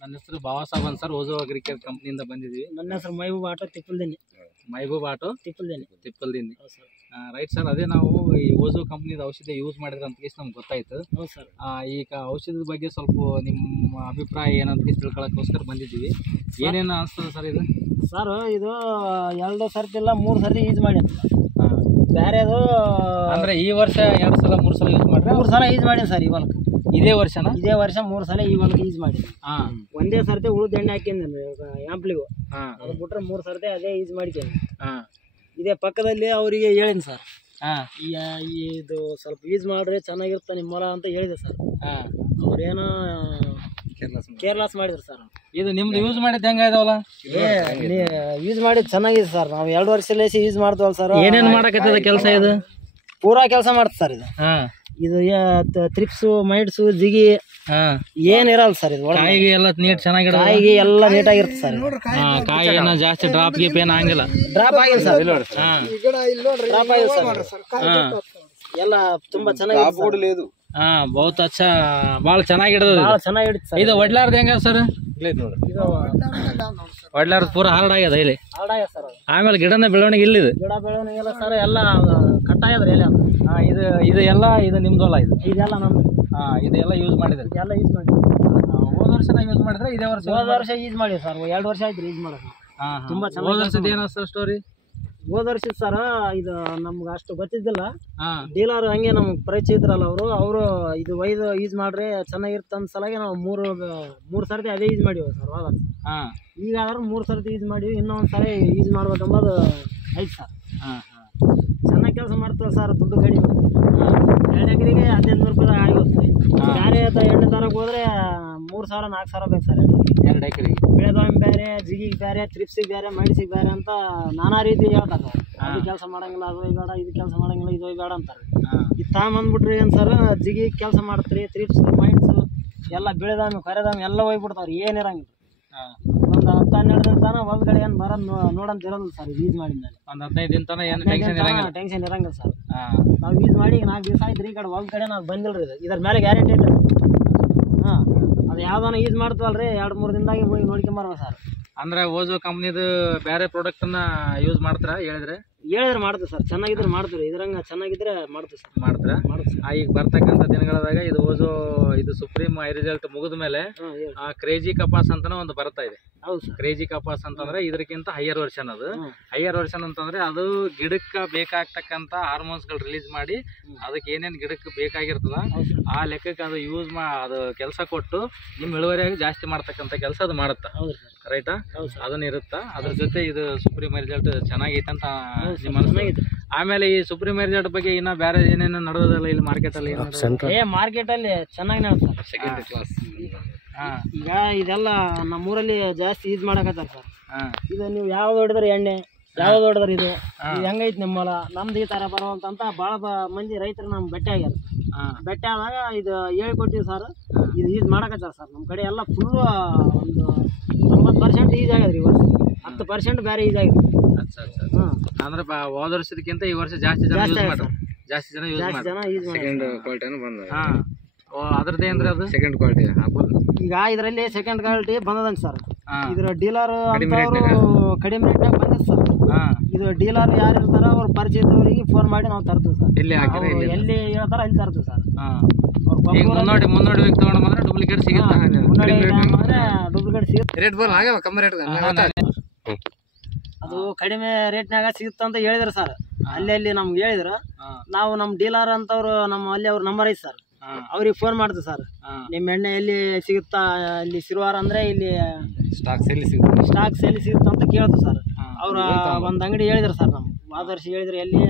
ನನ್ನ ಹೆಸರು ಬಾಬಾಸಾಬ್ ಅಂತ ಸರ್, ಓಜೋ ಅಗ್ರಿಕಲ್ಚರ್ ಕಂಪ್ನಿಯಿಂದ ಬಂದಿದ್ದೀವಿ. ನನ್ನ ಹೆಸರು ಮೈಬೂಬ್ ಆಟೋ ತಿಪ್ಪಲ್ದಿನಿ. ಮೈಬೂಬ್ ಆಟೋ ತಿಪ್ಪಲ್ದಿನಿ. ಹೌದು ಸರ್. ರೈಟ್ ಸರ್, ಅದೇ ನಾವು ಈ ಓಜೋ ಕಂಪ್ನಿದ ಔಷಧಿ ಯೂಸ್ ಮಾಡಿದ್ರೆ ಅಂತ ನಮ್ಗೆ ಗೊತ್ತಾಯ್ತು. ಹೌದು ಸರ್. ಈಗ ಔಷಧದ ಬಗ್ಗೆ ಸ್ವಲ್ಪ ನಿಮ್ಮ ಅಭಿಪ್ರಾಯ ಏನಂತ ತಿಳ್ಕೊಳ್ಳೋಕ್ಕೋಸ್ಕರ ಬಂದಿದ್ದೀವಿ. ಏನೇನು ಅನಿಸ್ತದೆ ಸರ್ ಇದು? ಸರ್ ಇದು 2 ಸರ್ತಿ ಇಲ್ಲ 3 ಸರ್ತಿ ಯೂಸ್ ಮಾಡಿ ಬೇರೆದು ಅಂದರೆ ಈ ವರ್ಷ 2 ಸಲ 3 ಸಲ ಯೂಸ್ ಮಾಡಿದ್ರೆ 3 ಸಲ ಯೂಸ್ ಮಾಡಿ ಸರ್. ಈ ಹೊಲಕ್ಕೆ ಇದೇ ವರ್ಷನ? ಇದೇ ವರ್ಷ 3 ಸಲ ಈ ಹೊಲಕ್ಕೆ ಯೂಸ್ ಮಾಡಿ. ಒಂದೇ ಸರ್ತಿ ಉಳಿದ ಎಣ್ಣೆ ಹಾಕಿಂದ ಆಂಪ್ಲಿಗೂ ಅದು ಬಿಟ್ರೆ 3 ಸರ್ತಿ ಅದೇ ಯೂಸ್ ಮಾಡ್ತೀನಿ. ಇದೇ ಪಕ್ಕದಲ್ಲಿ ಅವರಿಗೆ ಹೇಳಿನಿ ಸರ್, ಇದು ಸ್ವಲ್ಪ ಯೂಸ್ ಮಾಡ್ರಿ ಚೆನ್ನಾಗಿರುತ್ತೆ ನಿಮ್ಮ ಹೊಲ ಅಂತ ಹೇಳಿದೆ ಸರ್. ಅವ್ರೇನೋ ಕೇರ್ಲೆಸ್ ಮಾಡಿದ್ರು ಸರ್. ಇದು ನಿಮ್ದು ಯೂಸ್ ಮಾಡಿದ್ದು ಹೆಂಗಾಯ್ದವಲ್ಲ? ಯೂಸ್ ಮಾಡಿದ್ ಚೆನ್ನಾಗಿದೆ ಸರ್. ನಾವು 2 ವರ್ಷ ಯೂಸ್ ಮಾಡ್ತೀವಲ್ಲ ಸರ್. ಏನೇನು ಮಾಡಕತ್ತದ ಕೆಲಸ? ಇದು ಪೂರಾ ಕೆಲಸ ಮಾಡುತ್ತೆ ಸರ್. ಇದು ತ್ರಿಪ್ಸು ಮೈಟ್ಸು ಜಿಗಿ ಏನಿರಲ್ಲ ಸರ್. ಇದು ಕಾಯಿಗೆ ಎಲ್ಲ ನೀಟ್ ಚೆನ್ನಾಗಿರೋ, ಕಾಯಿಗೆ ಎಲ್ಲ ನೀಟಾಗಿರುತ್ತೆ ಸರ್. ಕಾಯಿ ಏನೋ ಜಾಸ್ತಿ ಡ್ರಾಪ್ ಗೀಪ್ ಏನು ಹಂಗಿಲ್ಲ? ಡ್ರಾಪ್ ಆಗಿಲ್ಲ ಸರ್. ಡ್ರಾಪ್ ಆಗಿಲ್ಲ ಸರ್. ಎಲ್ಲ ತುಂಬಾ ಚೆನ್ನಾಗಿದೆ. ಬಹುತ್ ಅಚ್ಚ, ಭಾಳ ಚೆನ್ನಾಗಿಡೋದು. ಚೆನ್ನಾಗಿಡುತ್ತೆ. ಇದು ಒಡ್ಲಾರ್ದು ಹೆಂಗ ಸರ್? ಒಡ್ಲಾರ್ದು ಪೂರಾ ಹಾರ್ಡ್ ಆಗ್ಯದ ಇಲ್ಲಿ. ಆಮೇಲೆ ಗಿಡನ ಬೆಳವಣಿಗೆ ಇಲ್ಲಿದೆ. ಗಿಡ ಬೆಳವಣಿಗೆ ಎಲ್ಲ ಸರ್ ಎಲ್ಲ ಕಟ್ ಆಗ್ಯದ್ರಿ ಎಲ್ಲ. ಇದು ಎಲ್ಲ ಇದು ನಿಮ್ದು ಅಲ್ಲ? ಇದೆಲ್ಲ ನಮ್ದು. ಇದೆಲ್ಲ ಯೂಸ್ ಮಾಡಿದ್ರಿ? ಎಲ್ಲ ಯೂಸ್ ಮಾಡಿ. ಹೋದ ವರ್ಷ ಯೂಸ್ ಮಾಡಿದ್ರೆ ಇದೇ ವರ್ಷ? ಹೋದ ವರ್ಷ ಯೂಸ್ ಮಾಡಿ ಸರ್. 2 ವರ್ಷ ಆಯ್ತು ಯೂಸ್ ಮಾಡೋದು. ತುಂಬಾ ಚೆನ್ನಾಗಿ. ಹೋದ ವರ್ಷದ ಏನು ಸರ್ ಸ್ಟೋರಿ? ಹೋದ ವರ್ಷದ ಸರ್ ಇದು ನಮ್ಗೆ ಅಷ್ಟು ಗೊತ್ತಿದ್ದಿಲ್ಲ. ಡೀಲರ್ ಹಂಗೆ ನಮ್ಗೆ ಪರಿಚಯ ಇದ್ರಲ್ಲ ಅವರು ಇದು ಒಯ್ದು ಯೂಸ್ ಮಾಡ್ರಿ ಚೆನ್ನಾಗಿರುತ್ತೆ ಅಂದ ಸಲಾಗಿ ನಾವು 3 ಸರ್ತಿ ಅದೇ ಯೂಸ್ ಮಾಡಿವಿ ಸರ್. ಹೋದ ಈಗ ಆದ್ರೆ 3 ಸರ್ತಿ ಯೂಸ್ ಮಾಡಿವಿ. ಇನ್ನೊಂದು ಸರಿ ಯೂಸ್ ಮಾಡ್ಬೇಕಂಬದು ಐತೆ ಸರ್. ಚೆನ್ನಾಗಿ ಕೆಲಸ ಮಾಡ್ತೇವೆ ಸರ್. ದುಡ್ಡು ಕಡಿಮೆ. 2 ಎಕರೆಗೆ 1500 ರೂಪಾಯಿ ಆಗುತ್ತೆ. ಬೇರೆ ಎಣ್ಣೆ ತರಕ್ಕೆ ಹೋದ್ರೆ 3000 4000 ಬೇಕು ಸರ್. 2 ಎಕರೆಗೆ ಬೆಳೆದೊಮ್ಮೆ ಬೇರೆ, ಜಿಗಿಗೆ ಬೇರೆ, ತ್ರಿಪ್ಸಿಗೆ ಬೇರೆ, ಮೈಡ್ಸಿಗೆ ಬೇರೆ ಅಂತ ನಾನಾ ರೀತಿ ಹೇಳ್ತಾರೆ. ಅದು ಕೆಲಸ ಮಾಡಂಗಿಲ್ಲ, ಅದು ಬೇಡ, ಇದು ಕೆಲಸ ಮಾಡಂಗಿಲ್ಲ, ಇದು ಬೇಡ ಅಂತಾರೆ. ಇದು ತಗೊಂಬಂದ್ಬಿಟ್ರಿ ಏನು ಸರ್, ಜಿಗಿ ಕೆಲಸ ಮಾಡ್ತೀರಿ, ತ್ರಿಪ್ಸು ಮೈಡ್ಸು ಎಲ್ಲ ಬೆಳೆದಾಮಿ ಕರೆದಾಮಿ ಎಲ್ಲ ಹೋಗ್ಬಿಡ್ತಾವ್ರಿ. ಏನಿರಂಗಿಲ್ಲ. ಒಂದು 10-12 ದಿನ ತನಕ ಹೊಲ್ಗಡೆ ಏನು ಬರೋದು ನೋಡಂತ ಇರೋದಿಲ್ಲ ಸರ್. ಯೂಸ್ ಮಾಡಿದ್ಮೇಲೆ ಒಂದು 15 ದಿನ ತನಕ ಏನು ಟೆನ್ಷನ್ ಇರಂಗಿಲ್ಲ ಸರ್. ನಾವು ಯೂಸ್ ಮಾಡಿ 4 ದಿವಸ ಆಯ್ತು ರೀ. ಈ ಕಡೆ ಹೊಲ್ಗಡೆ ನಾವು ಬಂದಿಲ್ಲ ರೀ. ಇದ್ರ ಮೇಲೆ ಗ್ಯಾರಂಟಿ ಐತೆ. ಅದು ಯಾವ್ದಾನ ಯೂಸ್ ಮಾಡ್ತೀವಲ್ರಿ 2-3 ದಿನದಾಗೆ ಹೋಗಿ ನೋಡ್ಕೊಂಬರ್ಬೇಕು ಸರ್. ಅಂದ್ರೆ ಓಜೋ ಕಂಪ್ನಿದು ಬೇರೆ ಪ್ರಾಡಕ್ಟನ್ನ ಯೂಸ್ ಮಾಡ್ತಾರ? ಹೇಳಿದ್ರೆ ಮಾಡ್ತೀವಿ ಸರ್. ಚೆನ್ನಾಗಿದ್ರೆ ಮಾಡ್ತೀವಿ. ಇದ್ರಂಗ ಚೆನ್ನಾಗಿದ್ರೆ ಮಾಡ್ತೀವಿ ಸರ್. ಮಾಡ್ತೀರಾ? ಈಗ ಬರ್ತಕ್ಕಂಥ ದಿನಗಳದಾಗ ಇದು ಓಜೋ ಇದು ಸುಪ್ರೀಂ ಐ ರಿಸಲ್ಟ್ ಮುಗಿದ ಮೇಲೆ ಕ್ರೇಜಿ ಕಪಾಸ್ ಅಂತಾನೆ ಒಂದು ಬರ್ತಾ ಇದೆ. ಹೌದು ಸರ್. ಕ್ರೇಜಿ ಕಪಾಸ್ ಅಂತಂದ್ರೆ ಇದಕ್ಕಿಂತ ಹೈಯರ್ ವರ್ಷನ್. ಅದು ಹೈಯರ್ ವರ್ಷನ್ ಅಂತಂದ್ರೆ ಅದು ಗಿಡಕ್ಕೆ ಬೇಕಾಗ್ತಕ್ಕಂಥ ಹಾರ್ಮೋನ್ಸ್ಗಳು ರಿಲೀಸ್ ಮಾಡಿ ಅದಕ್ಕೆ ಏನೇನು ಗಿಡಕ್ಕೆ ಬೇಕಾಗಿರ್ತದ ಆ ಲೆಕ್ಕಕ್ಕೆ ಅದು ಯೂಸ್ ಅದು ಕೆಲಸ ಕೊಟ್ಟು ನಿಮ್ಮ ಇಳುವರಿಯಾಗಿ ಜಾಸ್ತಿ ಮಾಡ್ತಕ್ಕಂಥ ಕೆಲಸ ಅದು ಮಾಡುತ್ತಾ? ರೈಟಾ? ಅದನ್ನ ಇರುತ್ತಾ? ಅದ್ರ ಜೊತೆ ಇದು ಸುಪ್ರೀಂ ರಿಸಲ್ಟ್ ಚೆನ್ನಾಗೈತೆ ಅಂತ ನಿಮ್ಮ ಅನಿಸ್ತು. ಆಮೇಲೆ ಈ ಸುಪ್ರೀಂ ರಿಸಲ್ಟ್ ಬಗ್ಗೆ ಇನ್ನ ಬೇರೆ ಏನೇನು ನಡೆದಲ್ಲ ಇಲ್ಲಿ ಮಾರ್ಕೆಟ್ ಅಲ್ಲಿ? ಮಾರ್ಕೆಟ್ ಅಲ್ಲಿ ಚೆನ್ನಾಗಿ ನಡೆಸ್ತಾರೆ. Second class. ಈಗ ಇದೆಲ್ಲ ನಮ್ಮೂರಲ್ಲಿ ಜಾಸ್ತಿ ಯೂಸ್ ಮಾಡಕತ್ತಾರ ಸರ್. ಇದು ನೀವು ಯಾವ್ದು ಹೊಡೆದ್ರೆ ಎಣ್ಣೆ, ಯಾವ್ದು ಹೊಡೆದ್ರೆ ಇದು ಹೆಂಗೈತಿ ನಿಮ್ಮ ಹೊಲ, ನಮ್ದು ಈ ತರ ಬರುವಂತ ಬಹಳ ಮಂದಿ ರೈತರು ನಮ್ಗೆ ಭೇಟಿ ಆಗ್ಯಾರ. ಭೇಟಿ ಆದಾಗ ಇದು ಹೇಳ್ಕೊಟ್ಟಿವಿ ಸರ್. ಇದು ಯೂಸ್ ಮಾಡಕತ್ತಾರ ಸರ್. ನಮ್ಮ ಕಡೆ ಎಲ್ಲ ಫುಲ್ ಒಂದು 90% ಯೂಸ್ ಆಗ್ಯದ್ರಿ. ಈ ವರ್ಷ 10% ಬೇರೆ ಯೂಸ್ ಆಗಿದೆ. ಅಂದ್ರೆ ಹೋದ ವರ್ಷದಕ್ಕಿಂತ ಈ ವರ್ಷ ಜಾಸ್ತಿ ಜನ ಯೂಸ್ ಮಾಡ್ತಾರೆ. ಜಾಸ್ತಿ ಜನ ಯೂಸ್ ಮಾಡ್ತಾರೆ. ಸೆಕೆಂಡ್ ಕ್ವಾಲಿಟಿನೂ ಬಂದ. ಅದ್ರದ್ದೇ ಅಂದ್ರೆ ಅದು ಸೆಕೆಂಡ್ ಕ್ವಾಲಿಟಿ ಈಗ ಇದರಲ್ಲಿ ಸೆಕೆಂಡ್ ಕ್ವಾಲಿಟಿ ಬಂದದಂಗ ಸರ್. ಇದ್ರ ಡೀಲರ್ ಕಡಿಮೆ ರೇಟ್ನಾಗ ಬಂದಿದೆ ಸರ್. ಇದು ಡೀಲರ್ ಯಾರು ಇರ್ತಾರ ಅವ್ರ ಪರಿಚಯದವರಿಗೆ ಫೋನ್ ಮಾಡಿ ನಾವು ತರ್ತೀವಿ ಸರ್. ಎಲ್ಲಿ ಹೇಳ್ತಾರ ಅಲ್ಲಿ ತರ್ತೀವಿ ಸರ್. ಮುನ್ನೋಡಿ ತಗೊಂಡು ಬಂದ್ರೆ ಡೂಪ್ಲಿಕೇಟ್ ಸಿಗುತ್ತೆ. ಡೂಪ್ಲಿಕೇಟ್ ಸಿಗುತ್ತೆ. ರೇಟ್ ಬರಲ್ಲ ಹಾಗೆ ಕಮ್ಮಿ ರೇಟ್ ಅದು ಕಡಿಮೆ ರೇಟ್ನಾಗ ಸಿಗುತ್ತೆ ಅಂತ ಹೇಳಿದ್ರು ಸರ್. ಅಲ್ಲಿ ನಮ್ಗೆ ಹೇಳಿದ್ರು. ನಾವು ನಮ್ಮ ಡೀಲರ್ ಅಂತವ್ರು ಅಲ್ಲಿ ಅವ್ರ ನಂಬರ್ ಐತೆ ಸರ್. ಅವ್ರಿಗೆ ಫೋನ್ ಮಾಡ್ತೀವಿ ಸರ್. ನಿಮ್ಮ ಎಣ್ಣೆ ಎಲ್ಲಿ ಸಿಗುತ್ತಾ, ಇಲ್ಲಿ ಸಿರುವಾರ ಅಂದ್ರೆ ಇಲ್ಲಿ ಸ್ಟಾಕ್ಸ್ ಎಲ್ಲಿ ಸಿಗುತ್ತಾ ಅಂತ ಕೇಳ್ತೀವಿ ಸರ್. ಅವ್ರ ಒಂದು ಅಂಗಡಿ ಹೇಳಿದ್ರು ಸರ್. ನಮ್ಗೆ ಹೋದ ವರ್ಷ ಹೇಳಿದ್ರು. ಎಲ್ಲಿ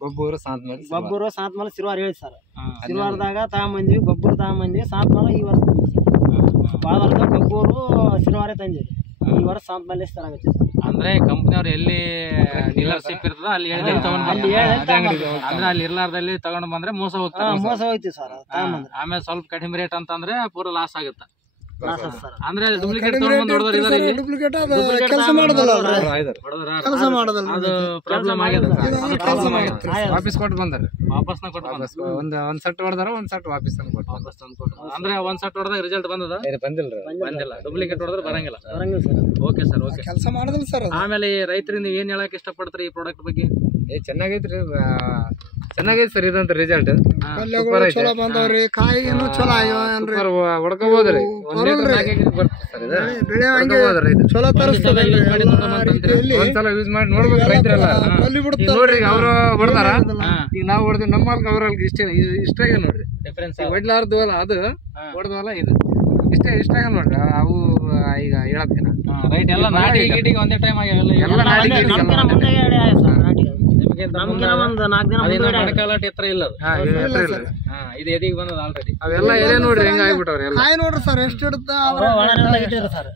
ಗೊಬ್ಬರ ಸಾಂತ್ಮಲ ಸಿರುವಾರ ಹೇಳಿ ಸರ್. ಸಿರುವಾರದಾಗ ತಗೊಂಬಂದ್ವಿ, ಗೊಬ್ಬರ ತಗೊಂಬಂದ್ವಿ. ಸಾಂತ್ಮಲ ಈ ವರ್ಷ ಹೋದ ವರ್ಷ ಗೊಬ್ಬರು ಸಿರುವಾರೇ ತಂದಿರಿ. ಈ ವರ್ಷ ಸಾಂತ್ಮಲೆ ತರಾಗತ್ತೆ. ಅಂದ್ರೆ ಕಂಪ್ನಿಯವ್ರು ಎಲ್ಲಿ ಡೀಲರ್ಶಿಪ್ ಇರ್ತದ ಅಲ್ಲಿ ಅಂದ್ರೆ ಅಲ್ಲಿ ಇರ್ಲಾರ್ದಲ್ಲಿ ತಗೊಂಡ್ ಬಂದ್ರೆ ಮೋಸ ಹೋಗ್ತಾರೆ. ಮೋಸ ಹೋಯ್ತಿವಿ ಸರ್. ಆಮೇಲೆ ಸ್ವಲ್ಪ ಕಡಿಮೆ ರೇಟ್ ಅಂತಂದ್ರೆ ಪೂರ ಲಾಸ್ ಆಗುತ್ತೆ. process sir. ಅಂದ್ರೆ ಡೂಪ್ಲಿಕೇಟ್ ತಗೊಂಡ್ ಹೊಡೆದವ್ರು ಇದಾರೆ ಇಲ್ಲಿ ಡೂಪ್ಲಿಕೇಟ್ ಅದು ಕೆಲಸ ಮಾಡೋದಲ್ಲ ಅವ್ರು ಹೊಡೆದ್ರ ಕೆಲಸ ಮಾಡೋದಲ್ಲ ಅದು ಪ್ರಾಬ್ಲಮ್ ಆಗ್ಯದ ಕೆಲಸ ಮಾಡುತ್ತೆ ವಾಪಸ್ ಕೊಟ್ಟು ಬಂದಾರೆ ವಾಪಸ್ನ ಕೊಟ್ಟು ಒಂದ್ ಸಟ್ ಹೊಡೆದಾರ ಒಂದ್ ಸಟ್ ವಾಪಸ್ ತಂದು ಕೊಟ್ಟು ವಾಪಸ್ ತಂದು ಕೊಟ್ಟು ಅಂದ್ರೆ ಒಂದ್ ಸಟ್ ಹೊಡೆದಾಗ ರಿಸಲ್ಟ್ ಬಂದದ ಬಂದಿಲ್ರಿ ಬಂದಿಲ್ಲ ಡೂಪ್ಲಿಕೇಟ್ ಹೊಡೆದ್ರೆ ಬರಂಗಿಲ್ಲ ಬರಂಗಿಲ್ಲ ಸರ್. ಓಕೆ ಸರ್ ಓಕೆ ಕೆಲಸ ಮಾಡೋದಿಲ್ಲ ಸರ್ ಅದು. ಆಮೇಲೆ ಈ ರೈತರಿಂದ ಏನ್ ಹೇಳಕ್ ಇಷ್ಟಪಡ್ತೀರಿ ಈ ಪ್ರಾಡಕ್ಟ್ ಬಗ್ಗೆ ಚೆನ್ನಾಗೈತ್ರಿ ಚೆನ್ನಾಗೈತಿ ಸರ್ ಇದಂತ ರಿಸಲ್ಟ್ ಪಲ್ಯಗಳು ಚಲೋ ಬಂದವ್ರಿ ಕಾಯಿನೂ ಚಲೋ ಆಗ್ಯಾವೇನ್ರಿ ಹೊಡ್ಕೋಬೋದ್ರಿ ಒಂದ್ ಲೀಟರ್ ಬರ್ತದೆ ಸರ್ ಇದು ಬೆಳೆ ಹಂಗೆ ಹೊಡ್ಕೋಬೋದ್ರಿ ಇದು ಚಲೋ ತರಿಸ್ತದೆ ರೀತಿಯಲ್ಲಿ ಒಂದ್ಸಲ ಯೂಸ್ ಮಾಡಿ ನೋಡ್ಬೇಕು ರೈತರೆಲ್ಲ ಕಲ್ಲಿ ಈಗ ಬಿಡ್ತಾರೆ ನೋಡ್ರಿ ಈಗ ಅವ್ರು ಹೊಡ್ದಾರ ಈಗ ನಾವು ಹೊಡೆದ್ವಿ ನಮ್ಮ ಹೊಲಕ್ಕೆ ಅವ್ರ ಹೊಲಕ್ಕೆ ಇಷ್ಟ ಆಗಿದೆ ನೋಡ್ರಿ ಡಿಫ್ರೆನ್ಸ್ ಹೊಡ್ಲಾರ್ದು ಅಲ್ಲ ಅದು ಹೊಡೆದವಲ್ಲ ಇದು ಇಷ್ಟ ಆಗ ನೋಡ್ರಿ ಅವು ಈಗ ಹೇಳತ್ತೀನ ರೈಟ್ ಎಲ್ಲ ನಾಟಿ ಗೀಟಿಗೆ ಒಂದೇ ಟೈಮ್ ಆಗ್ಯಾವಲ್ಲ ಎಲ್ಲ ನಾಟಿ ಗೀಟಿ ನಮ್ಗಿನ ಮುಂದೆ ಎಡೆ ಆಯ್ತು ಸರ್ ನಾಟಿಗೆ. ನಮ್ಗಿನ ಒಂದು 4 ದಿನ ಮುಂದೆ ಎಡೆ ಆಯ್ತು. ಮಣಕಾಲಾಟ ಎತ್ತರ ಇಲ್ಲ ಅದು. ಇದು ಎದಿಗೆ ಬಂದದ ಆಲ್ರೆಡಿ ಅವೆಲ್ಲ ಎಲೆ ನೋಡ್ರಿ ಹೆಂಗ ಆಗ್ಬಿಟ್ಟವ್ರಿ ಎಲ್ಲ ಕಾಯಿ ನೋಡ್ರಿ ಸರ್ ಎಷ್ಟು ಇಡುತ್ತ ಅವ್ರು ಒಳನೆಲ್ಲ ಇಟ್ಟಿದ್ರು ಸರ್.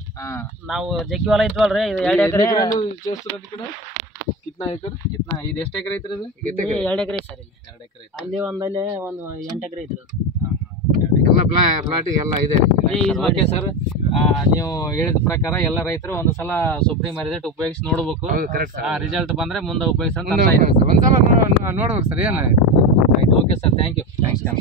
ನಾವು ಜಗ್ಗಿ ಹೊಲ ಇದ್ವಲ್ರಿ ಇದು 2 ಎಕರೆ ಕಿತ್ನಾ ಇದು ಎಷ್ಟು ಎಕರೆ ಐತ್ರಿ ಇದು 2 ಎಕರೆ ಸರ್ ಇಲ್ಲಿ 2 ಎಕರೆ ಐತಿ ಅಲ್ಲಿ ಒಂದಲ್ಲಿ ಒಂದು 8 ಎಕರೆ ಐತ್ರಿ ಅದು. ಎಲ್ಲ ಪ್ಲಾಟಿಗೆ ಎಲ್ಲ ಇದೆ ಓಕೆ ಸರ್ ನೀವು ಹೇಳಿದ ಪ್ರಕಾರ ಎಲ್ಲ ರೈತರು ಒಂದು ಸಲ ಸುಪ್ರೀಂ ರಿಸಲ್ಟ್ ಉಪಯೋಗಿಸಿ ನೋಡ್ಬೇಕು ರಿಸಲ್ಟ್ ಬಂದ್ರೆ ಮುಂದೆ ಉಪಯೋಗಿಸಂತ ಒಂದ್ಸಲ ನೋಡ್ಬೇಕು ಸರ್ ಏನಾಯ್ತು ಓಕೆ ಸರ್ ಥ್ಯಾಂಕ್ ಯು ನಮಸ್ಕಾರ